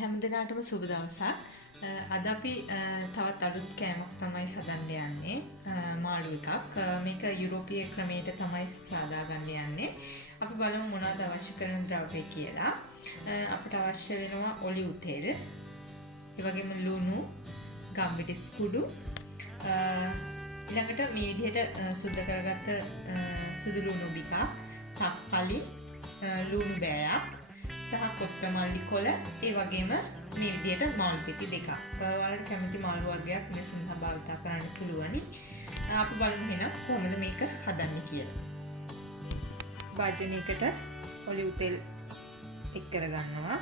හැම දිනකටම සුබ දවසක්. අද අපි තවත් අලුත් කෑමක් තමයි හදන්න යන්නේ. මාළු එකක්. මේක යුරෝපීය ක්‍රමයට තමයි සාදාගන්න යන්නේ. අපි බලමු මොනවද අවශ්‍ය කරන ද්‍රව්‍ය කියලා. අපිට අවශ්‍ය වෙනවා ඔලිව් තෙල්, ඒ වගේම ලුණු, ගම්මිරිස් කුඩු, ඊළඟට මේ විදිහට සුද්ධ කරගත්ත සුදු ලුණු ටිකක්, තක්කලි, ලුණු බෑයක් සහ කොත්තමල්ලි කොළ, ඒ වගේම මේ විදිහට මාළු පෙති දෙකක්. ඔයාලට කැමති මාළු වර්ගයක් මේ සඳහා භාවිත කරන්න පුළුවනි. අපි බලමු එහෙනම් කොහොමද මේක හදන්නේ කියලා. භාජනයකට ඔලිව් තෙල් එක් කරගන්නවා.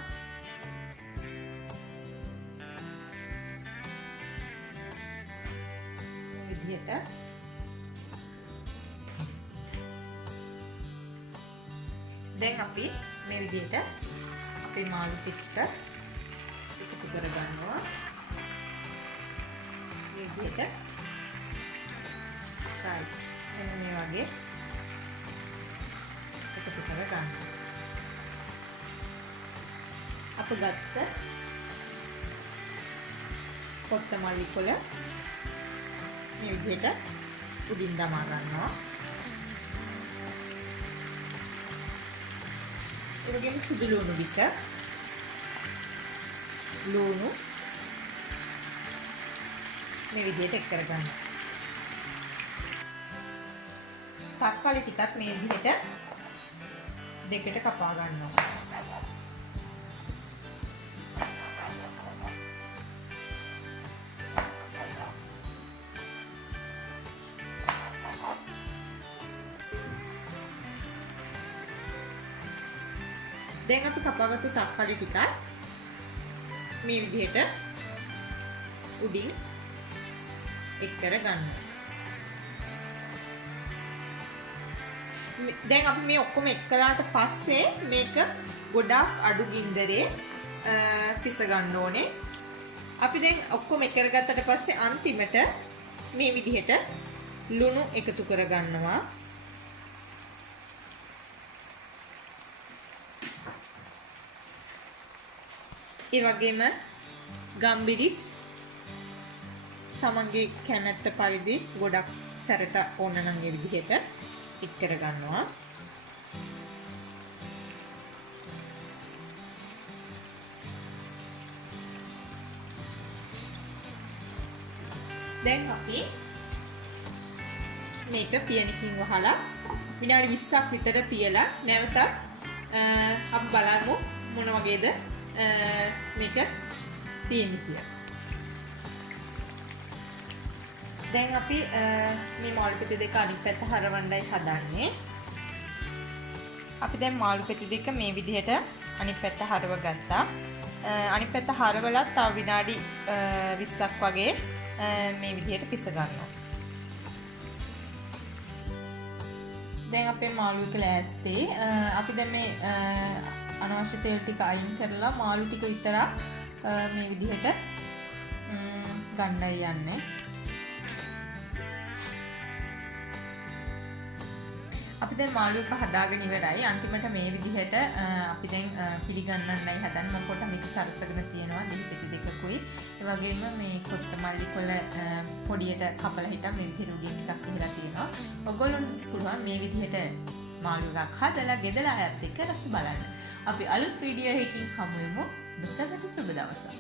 මේ විදිහට දැන් අපි මේ විදිහට අපේ මාළු ටික එකතු කරගන්නවා. මේ විදිහට මේ වගේ එකතු කරගන්නවා. අප ගත්ත කොත්තමල්ලි කොළ මේ විදිහට උඩින් දමා ගන්නවා. ඒ වගේම සුදු ලුණු ටික, ලුණු මේ විදිහට එක් කරගන්න. තක්කාලි ටිකත් මේ විදිහට දෙකට කපා ගන්නවා. දැන් අපි කපාගත්තු තක්කාලි ටික මේ විදිහට උඩින් එක් කර ගන්නවා. දැන් අපි මේ ඔක්කොම එක් කළාට පස්සේ මේක ගොඩාක් අඩු ගින්දරේ පිස ගන්න ඕනේ. අපි දැන් ඔක්කොම එක් කරගත්තට පස්සේ අන්තිමට මේ විදිහට ලුණු එකතු කර ගන්නවා. ඒ වගේම ගම්මිරිස් තමන්ගේ කැමැත්ත පරිදි ගොඩක් සැරට ඕන නම් මේ විදිහට එක් කර ගන්නවා. දැන් අපි මේක පියනකින් වහලා විනාඩි 20ක් විතර තියලා නැවතත් අපි බලමු මොන වගේද මේක තියෙන්නේ කියලා. දැන් අපි මේ මාළු පෙති දෙක අනිත් පැත්ත හරවන්නයි හදන්නේ. අපි දැන් මාළු පෙති දෙක මේ විදිහට අනිත් පැත්ත හරව ගත්තා. අනිත් පැත්ත හරවලා තව විනාඩි 20ක් වගේ මේ විදිහට පිස ගන්නවා. දැන් අපේ මාළු එක ලෑස්ති. අපි දැන් මේ අනවශ්‍ය තෙල් ටික අයින් කරලා මාළු ටික විතරක් මේ විදිහට ගන්නයි යන්නේ. අපි දැන් මාළු එක හදාගෙන ඉවරයි. අන්තිමට මේ විදිහට අපි දැන් පිළිගන්නන්නයි හදන්නේ. මම පොඩ්ඩක් මේක සරසගෙන තියෙනවා දෙහි පෙති දෙකකුයි. ඒ වගේම මේ කොත්තමල්ලි කොළ පොඩියට කපලා හිටන් මේ විදිහට උඩින් ටිකක් ඉහලා තියෙනවා. ඔයගොල්ලොන්ට පුළුවන් මේ විදිහට මාළු එකක් හදලා ගෙදලා අයත් එක්ක රස බලන්න. අපි අලුත් වීඩියෝ එකකින් හමු වෙමු. සුබ දවසක්.